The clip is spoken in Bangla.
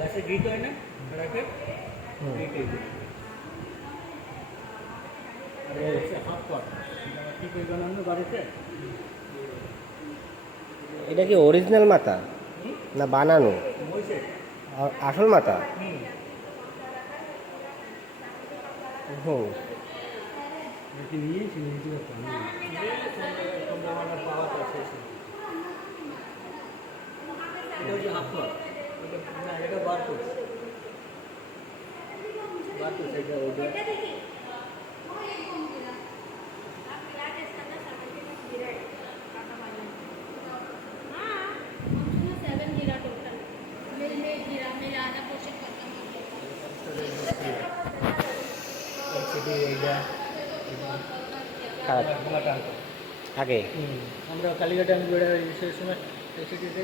গ্যাসে হিট হয় না কড়াইতে হিট হয়ে যায়। আর এই হচ্ছে হাফ পট, কি করে বানানো বাড়িতে। এটা কি অরিজিনাল মাথা না বানানো? মহিষের। আসল মাথা? হুম। এটি নিয়েছি নিজে সন্ধ্যাবেলা পাওয়া যাচ্ছে। এটা হচ্ছে হাফ পট, না এটা বারকোস, বারকোস এটা ওইটা। আগে আমরা কালীঘাটে আমি বেড়ে সেই সময় এসে দিতে